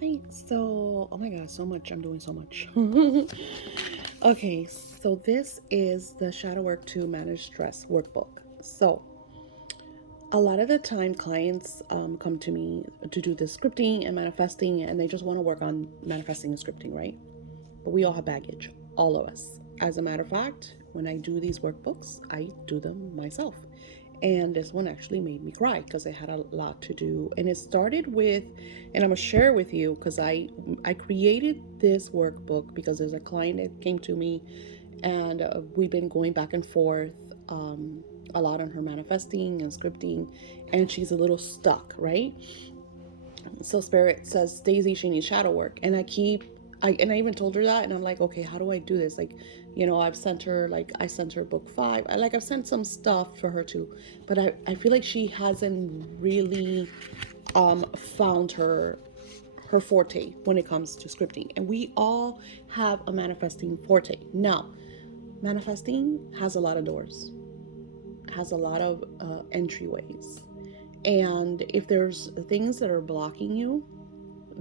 Hi. So, oh my God, so much. I'm doing so much. Okay, so this is the Shadow Work to Manage Stress workbook. So, a lot of the time, clients come to me to do the scripting and manifesting, and they just want to work on manifesting and scripting, right? But we all have baggage, all of us. As a matter of fact, when I do these workbooks, I do them myself. And this one actually made me cry because I had a lot to do. And it started with, and I'm gonna share with you because I created this workbook because there's a client that came to me, and we've been going back and forth a lot on her manifesting and scripting, and she's a little stuck, right? So Spirit says, Daisy, she needs shadow work. And I even told her that, and I'm like, okay, how do I do this? Like, I've sent her, like, I sent her book 5. I've sent some stuff for her too, but I feel like she hasn't really found her forte when it comes to scripting. And we all have a manifesting forte. Now, manifesting has a lot of doors, has a lot of entryways. And if there's things that are blocking you,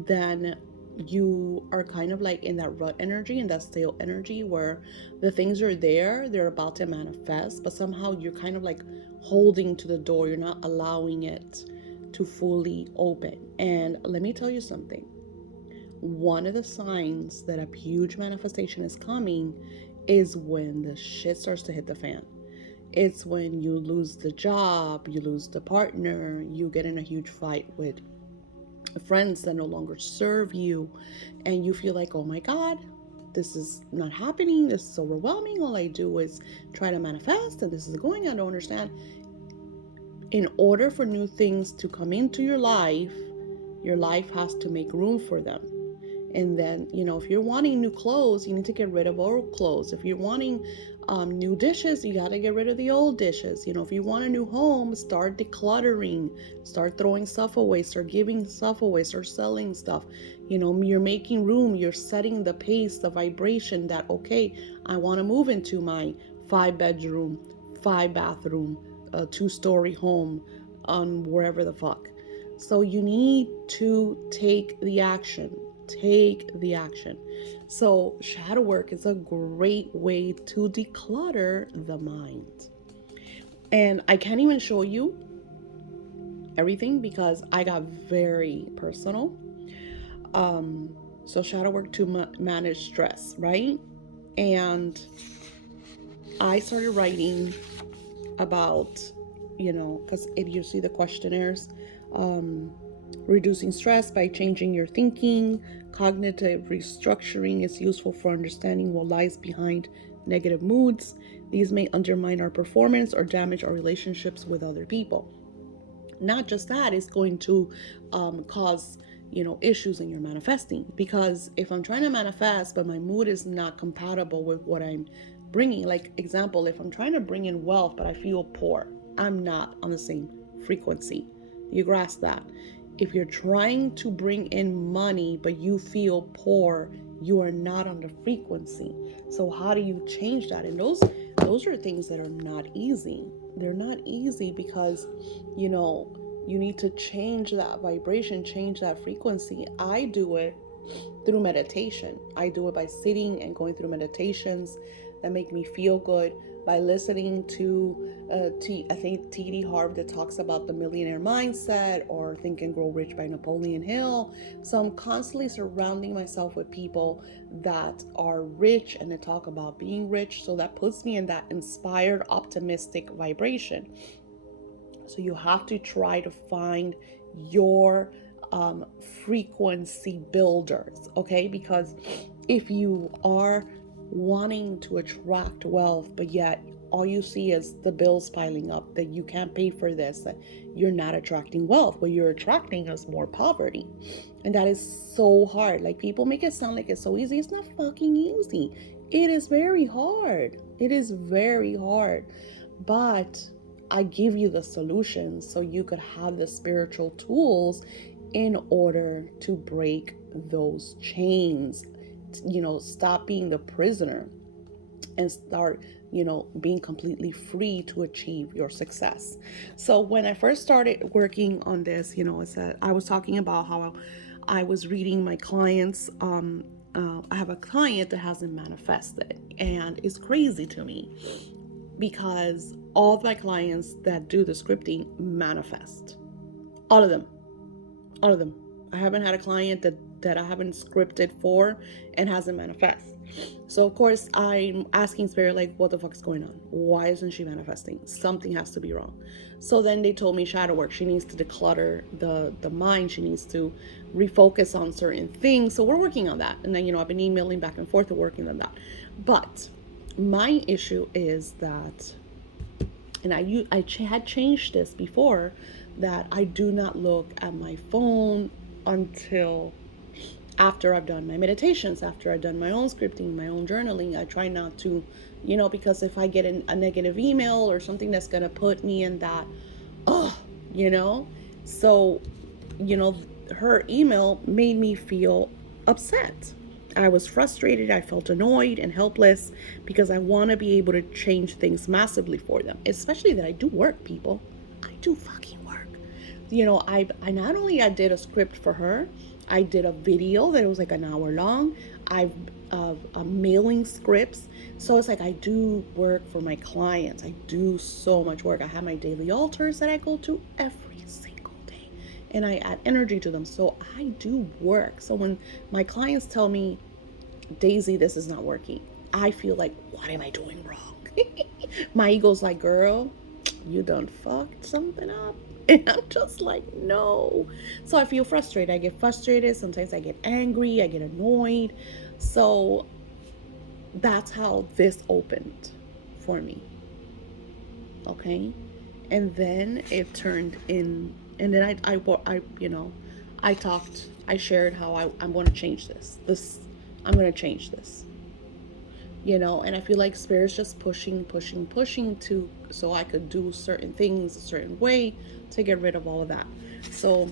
then you are kind of like in that rut energy and that stale energy where the things are there, they're about to manifest, but somehow you're kind of like holding to the door. You're not allowing it to fully open. And let me tell you something. One of the signs that a huge manifestation is coming is when the shit starts to hit the fan. It's when you lose the job, you lose the partner, you get in a huge fight with friends that no longer serve you, and you feel like, oh my God, this is not happening. This is overwhelming. All I do is try to manifest, and this is going. I don't understand. In order for new things to come into your life has to make room for them. And then, if you're wanting new clothes, you need to get rid of old clothes. If you're wanting new dishes, you got to get rid of the old dishes. If you want a new home, start decluttering, start throwing stuff away, start giving stuff away, start selling stuff. You're making room, you're setting the pace, the vibration that, okay, I want to move into my 5 bedroom, 5 bathroom, 2-story home on wherever the fuck. So you need to take the action. Take the action. So, shadow work is a great way to declutter the mind. And I can't even show you everything because I got very personal. So, shadow work to manage stress, right? And I started writing about, because if you see the questionnaires, um, reducing stress by changing your thinking, cognitive restructuring is useful for understanding what lies behind negative moods. These may undermine our performance or damage our relationships with other people. Not just that, it's going to cause issues in your manifesting, because if I'm trying to manifest but my mood is not compatible with what I'm bringing, like example, if I'm trying to bring in wealth but I feel poor, I'm not on the same frequency. You grasp that? If you're trying to bring in money but you feel poor, you are not on the frequency. So how do you change that? And those are things that are not easy. They're not easy because you need to change that vibration, change that frequency. I do it through meditation. I do it by sitting and going through meditations that make me feel good, by listening to I think T.D. Harv that talks about the millionaire mindset, or Think and Grow Rich by Napoleon Hill. So I'm constantly surrounding myself with people that are rich and they talk about being rich. So that puts me in that inspired, optimistic vibration. So you have to try to find your frequency builders, okay? Because if you are wanting to attract wealth, but yet all you see is the bills piling up, that you can't pay for this, that you're not attracting wealth. What you're attracting is more poverty. And that is so hard. Like, people make it sound like it's so easy. It's not fucking easy. It is very hard. It is very hard. But I give you the solutions so you could have the spiritual tools in order to break those chains. Stop being the prisoner and start, being completely free to achieve your success. So when I first started working on this, I was talking about how I was reading my clients. I have a client that hasn't manifested, and it's crazy to me because all of my clients that do the scripting manifest. All of them. All of them. I haven't had a client that I haven't scripted for and hasn't manifest. So of course I'm asking Spirit, like, what the fuck is going on? Why isn't she manifesting? Something has to be wrong. So then they told me shadow work. She needs to declutter the mind. She needs to refocus on certain things. So we're working on that. And then, I've been emailing back and forth and working on that. But my issue is that, and I had changed this before, that I do not look at my phone until after I've done my meditations, after I've done my own scripting, my own journaling. I try not to, because if I get a negative email or something that's going to put me in that, oh, so, her email made me feel upset. I was frustrated. I felt annoyed and helpless because I want to be able to change things massively for them, especially that I do work, people. I do fucking work. I not only I did a script for her, I did a video that was like an hour long. I'm mailing scripts. So it's like I do work for my clients. I do so much work. I have my daily altars that I go to every single day, and I add energy to them. So I do work. So when my clients tell me, Daisy, this is not working, I feel like, what am I doing wrong? My ego's like, girl, you done fucked something up. And I'm just like, no. So I feel frustrated. I get frustrated. Sometimes I get angry. I get annoyed. So that's how this opened for me. Okay. And then it turned in, and then I talked, I shared how I'm going to change this. I'm going to change this. And I feel like Spirit's just pushing to, so I could do certain things a certain way to get rid of all of that. So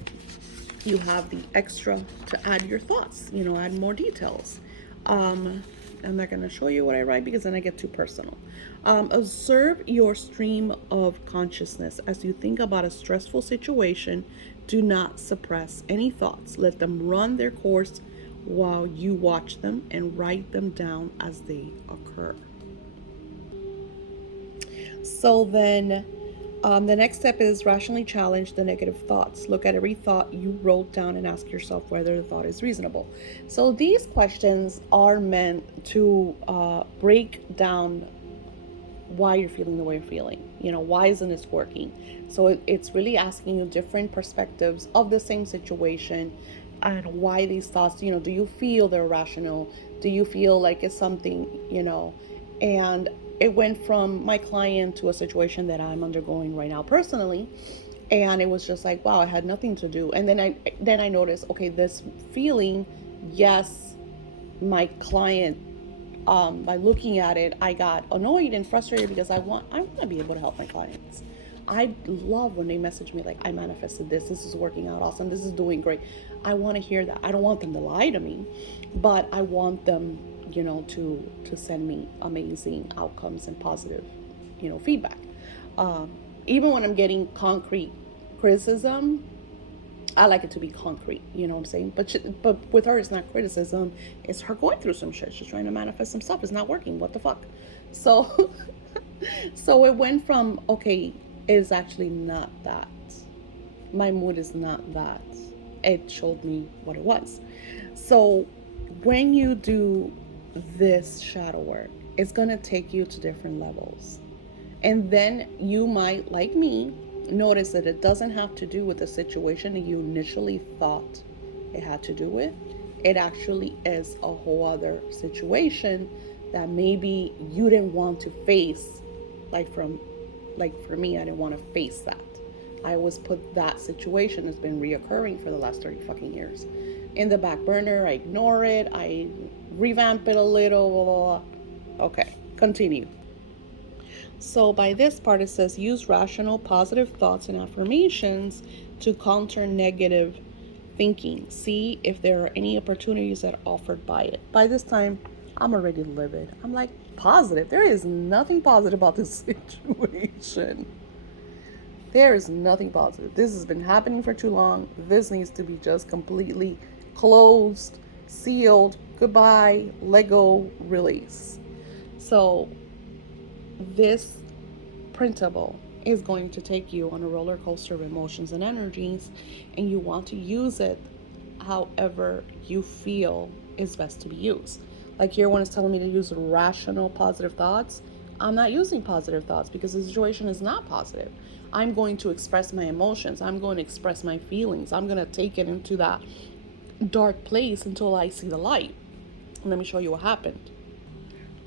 you have the extra to add your thoughts, add more details. I'm not going to show you what I write because then I get too personal. Observe your stream of consciousness as you think about a stressful situation. Do not suppress any thoughts. Let them run their course while you watch them and write them down as they occur. So then the next step is rationally challenge the negative thoughts. Look at every thought you wrote down and ask yourself whether the thought is reasonable. So these questions are meant to break down why you're feeling the way you're feeling. Why isn't this working? So it's really asking you different perspectives of the same situation and why these thoughts, do you feel they're rational? Do you feel like it's something, and it went from my client to a situation that I'm undergoing right now personally. And it was just like, wow, I had nothing to do. And then I noticed, okay, this feeling, yes, my client, by looking at it, I got annoyed and frustrated because I want to be able to help my clients. I love when they message me like, I manifested this is working out awesome, this is doing great. I want to hear that. I don't want them to lie to me, but I want them, to send me amazing outcomes and positive, feedback. Even when I'm getting concrete criticism, I like it to be concrete, you know what I'm saying? But with her, it's not criticism. It's her going through some shit. She's trying to manifest some stuff. It's not working. What the fuck? So, so it went from, okay, it's actually not that. My mood is not that. It showed me what it was. So when you do this shadow work, it's going to take you to different levels. And then you might, like me, notice that it doesn't have to do with the situation that you initially thought it had to do with. It actually is a whole other situation that maybe you didn't want to face. Like for me, I didn't want to face that. I always put that situation that's been reoccurring for the last 30 fucking years in the back burner. I ignore it. I revamp it a little. Blah, blah, blah. Okay, continue. So by this part, it says use rational, positive thoughts and affirmations to counter negative thinking. See if there are any opportunities that are offered by it. By this time, I'm already livid. I'm like, positive. There is nothing positive about this situation. There is nothing positive. This has been happening for too long. This needs to be just completely closed, sealed, goodbye, let go, release. So this printable is going to take you on a roller coaster of emotions and energies, and you want to use it however you feel is best to be used. Like here, when it's telling me to use rational, positive thoughts, I'm not using positive thoughts because the situation is not positive. I'm going to express my emotions. I'm going to express my feelings. I'm going to take it into that dark place until I see the light. And let me show you what happened.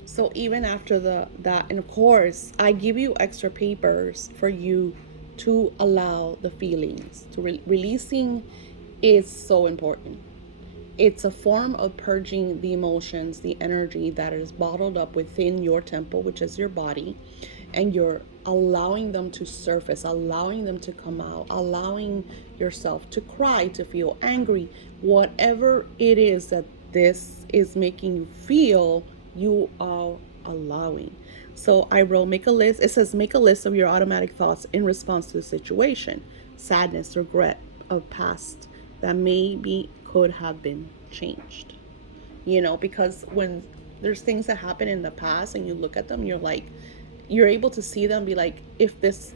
So even after that, and of course, I give you extra papers for you to allow the feelings. Releasing is so important. It's a form of purging the emotions, the energy that is bottled up within your temple, which is your body, and you're allowing them to surface, allowing them to come out, allowing yourself to cry, to feel angry, whatever it is that this is making you feel, you are allowing. So I wrote, make a list. It says, make a list of your automatic thoughts in response to the situation: sadness, regret of past that maybe could have been changed. Because when there's things that happen in the past and you look at them, you're able to see them, be like, if this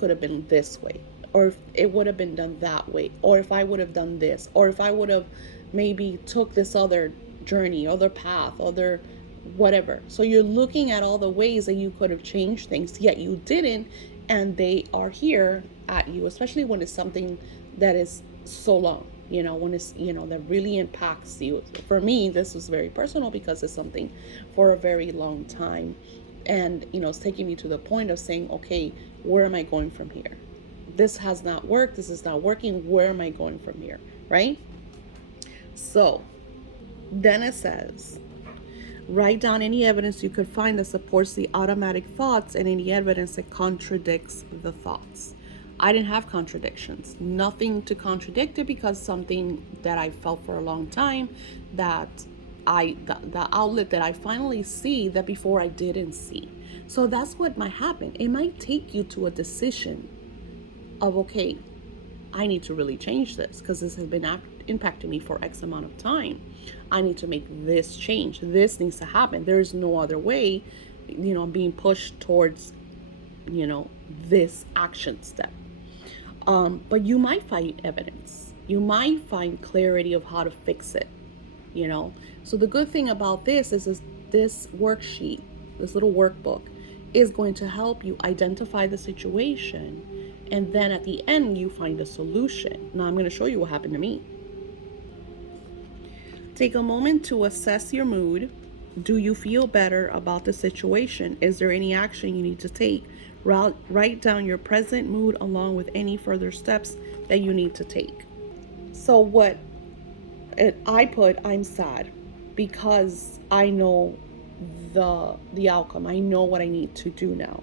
could have been this way, or if it would have been done that way, or if I would have done this, or if I would have maybe took this other journey, other path, other whatever. So you're looking at all the ways that you could have changed things, yet you didn't, and they are here at you, especially when it's something that is so long, when it's, that really impacts you. For me, this was very personal because it's something for a very long time. And, it's taking me to the point of saying, okay, where am I going from here? This has not worked. This is not working. Where am I going from here? Right? So then it says, write down any evidence you could find that supports the automatic thoughts and any evidence that contradicts the thoughts. I didn't have contradictions, nothing to contradict it, because something that I felt for a long time, that the outlet that I finally see that before I didn't see. So that's what might happen. It might take you to a decision of, okay, I need to really change this because this has been impacting me for X amount of time. I need to make this change. This needs to happen. There's no other way, being pushed towards, this action step. But you might find evidence. You might find clarity of how to fix it, So the good thing about this is this worksheet, this little workbook, is going to help you identify the situation, and then at the end you find a solution. Now I'm going to show you what happened to me. Take a moment to assess your mood. Do you feel better about the situation? Is there any action you need to take? Write down your present mood along with any further steps that you need to take. So what I put, I'm sad because I know the outcome. I know what I need to do now.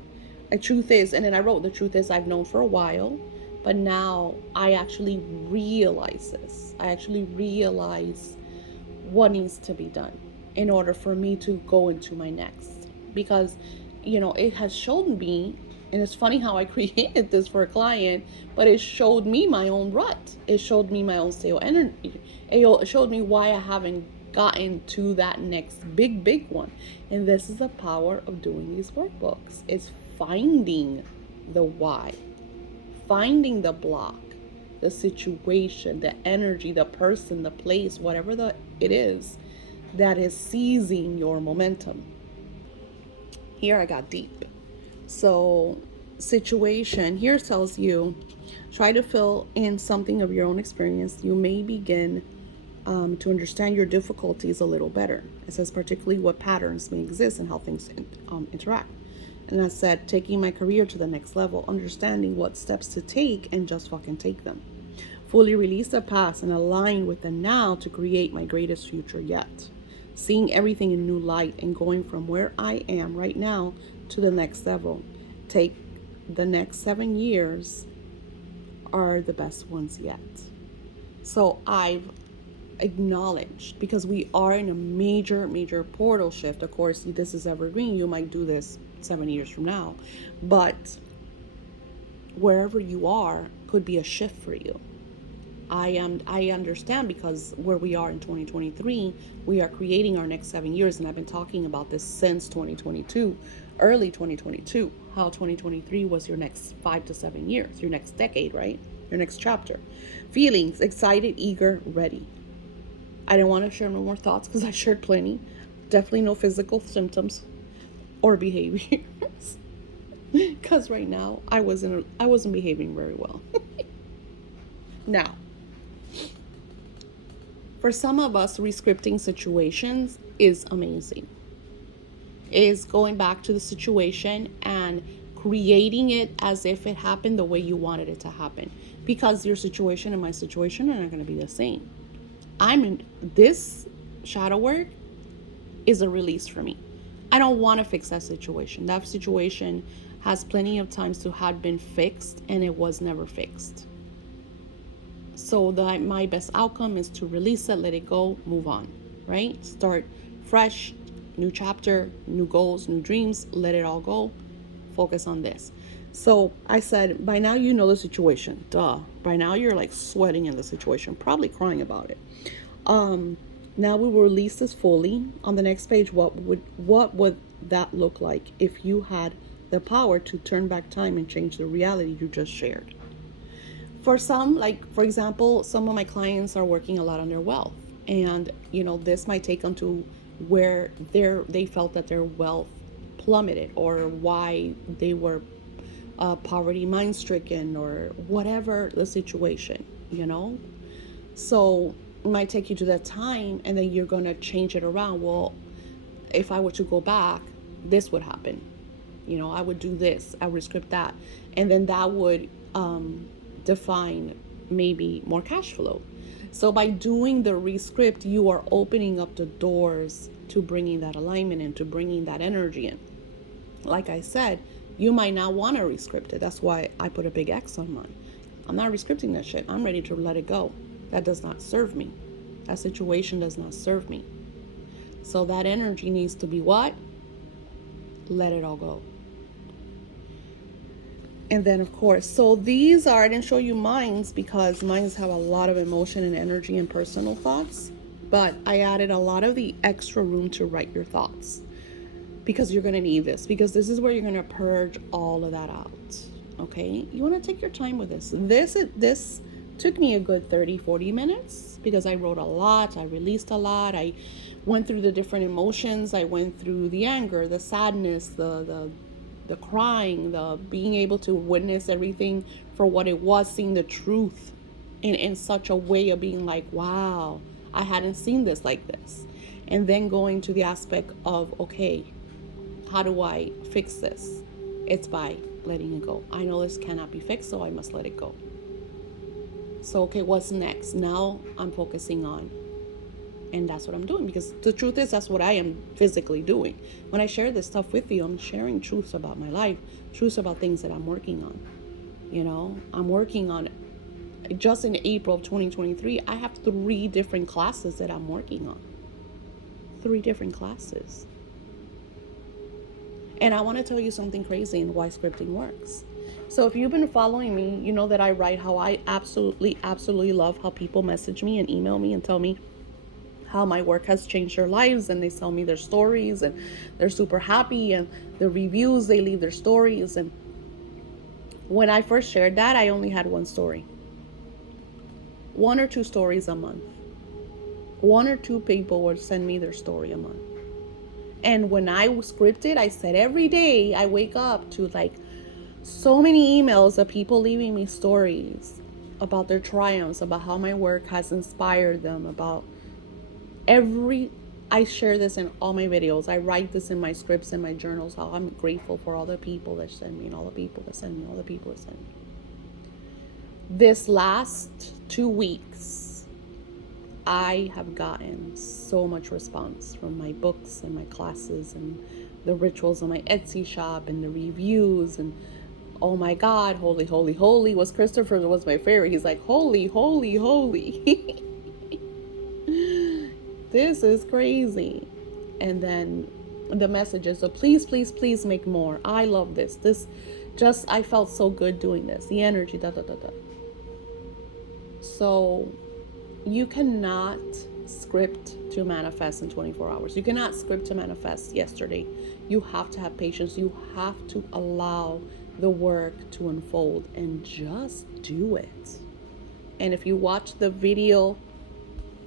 The truth is, and then I wrote, the truth is I've known for a while, but now I actually realize this. I actually realize what needs to be done in order for me to go into my next. Because, it has showed me, and it's funny how I created this for a client, but it showed me my own rut. It showed me my own stale energy. It showed me why I haven't gotten to that next big one. And this is the power of doing these workbooks. It's finding the why, finding the block, the situation, the energy, the person, the place, whatever it is that is seizing your momentum. Here I got deep. So situation here tells you, try to fill in something of your own experience. You may begin to understand your difficulties a little better. It says particularly what patterns may exist and how things interact. And I said, taking my career to the next level, understanding what steps to take and just fucking take them. Fully release the past and align with the now to create my greatest future yet. Seeing everything in new light and going from where I am right now to the next level. Take the next 7 years are the best ones yet. So I've acknowledged, because we are in a major portal shift. Of course, this is evergreen. You might do this 7 years from now, but wherever you are could be a shift for you. I understand, because where we are in 2023, we are creating our next 7 years, and I've been talking about this since 2022, early 2022, how 2023 was your next 5 to 7 years, your next decade, right? Your next chapter. Feelings: excited, eager, ready. I didn't want to share no more thoughts because I shared plenty. Definitely no physical symptoms or behaviors. Because right now I wasn't behaving very well. Now, for some of us, rescripting situations is amazing. Is going back to the situation and creating it as if it happened the way you wanted it to happen. Because your situation and my situation are not going to be the same. I'm in this shadow work is a release for me. I don't want to fix that situation. That situation has plenty of times to have been fixed, and it was never fixed. So my best outcome is to release it, let it go, move on, right? Start fresh, new chapter, new goals, new dreams, let it all go, focus on this. So I said, by now you know the situation, duh. By now you're like sweating in the situation, probably crying about it. Now we will release this fully. On the next page, what would that look like if you had the power to turn back time and change the reality you just shared? For some, like for example, some of my clients are working a lot on their wealth, and this might take them to where they felt that their wealth plummeted, or why they were poverty mind stricken, or whatever the situation. So it might take you to that time, and then you're going to change it around. Well, if I were to go back, this would happen. I would do this, I would script that, and then that would define maybe more cash flow. So by doing the rescript, you are opening up the doors to bringing that alignment in, to bringing that energy in. Like I said, you might not want to rescript it. That's why I put a big X on mine. I'm not rescripting that shit. I'm ready to let it go. That does not serve me. That situation does not serve me. So that energy needs to be what? Let it all go. And then, of course, so these are, I didn't show you mines because mines have a lot of emotion and energy and personal thoughts. But I added a lot of the extra room to write your thoughts, because you're going to need this, because this is where you're going to purge all of that out. Okay? You want to take your time with this. This took me a good 30-40 minutes because I wrote a lot. I released a lot. I went through the different emotions. I went through the anger, the sadness, the crying, the being able to witness everything for what it was, seeing the truth in such a way of being like, wow, I hadn't seen this like this. And then going to the aspect of, okay, how do I fix this? It's by letting it go. I know this cannot be fixed, so I must let it go. So, okay, what's next? Now I'm focusing on, and that's what I'm doing, because the truth is, that's what I am physically doing. When I share this stuff with you, I'm sharing truths about my life, truths about things that I'm working on. I'm working on, just in April of 2023, I have 3 different classes that I'm working on. 3 different classes. And I want to tell you something crazy and why scripting works. So if you've been following me, you know that I write how I absolutely love how people message me and email me and tell me how my work has changed their lives, and they tell me their stories, and they're super happy, and the reviews, they leave their stories. And when I first shared that, I only had 1 story. 1 or 2 stories a month. 1 or 2 people would send me their story a month. And when I scripted, I said every day I wake up to like so many emails of people leaving me stories about their triumphs, about how my work has inspired them, about I share this in all my videos. I write this in my scripts and my journals, how I'm grateful for all the people that send me, and all the people that send me, all the people that send me. This last 2 weeks, I have gotten so much response from my books and my classes and the rituals on my Etsy shop and the reviews, and oh my God, holy, holy, holy. Christopher was my favorite. He's like, holy, holy, holy. This is crazy. And then the messages, so please, please, please make more. I love this. I felt so good doing this. The energy, da, da, da, da. So you cannot script to manifest in 24 hours. You cannot script to manifest yesterday. You have to have patience. You have to allow the work to unfold and just do it. And if you watch the video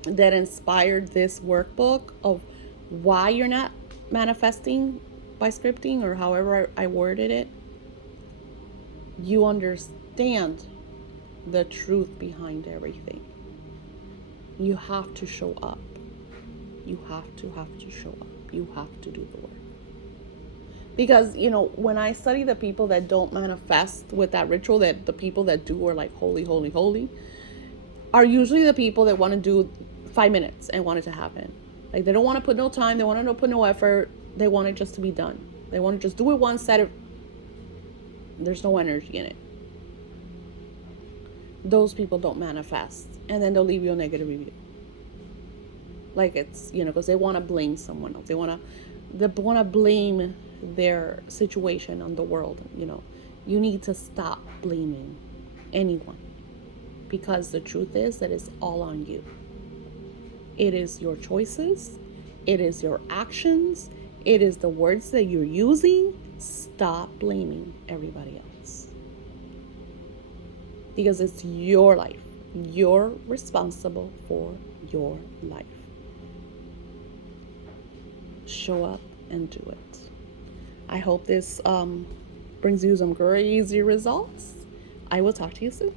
that inspired this workbook of why you're not manifesting by scripting, or however I worded it, you understand the truth behind everything. You have to show up. You have to show up. You have to do the work. Because, when I study the people that don't manifest with that ritual, that the people that do are like holy, holy, holy, are usually the people that want to do 5 minutes and want it to happen. Like, they don't want to put no time. They want to put no effort. They want it just to be done. They want to just do it once. There's no energy in it. Those people don't manifest. And then they'll leave you a negative review. Like, it's, because they want to blame someone else. They want to blame their situation on the world. You need to stop blaming anyone, because the truth is that it's all on you. It is your choices. It is your actions. It is the words that you're using. Stop blaming everybody else, because it's your life. You're responsible for your life. Show up and do it. I hope this brings you some crazy results. I will talk to you soon.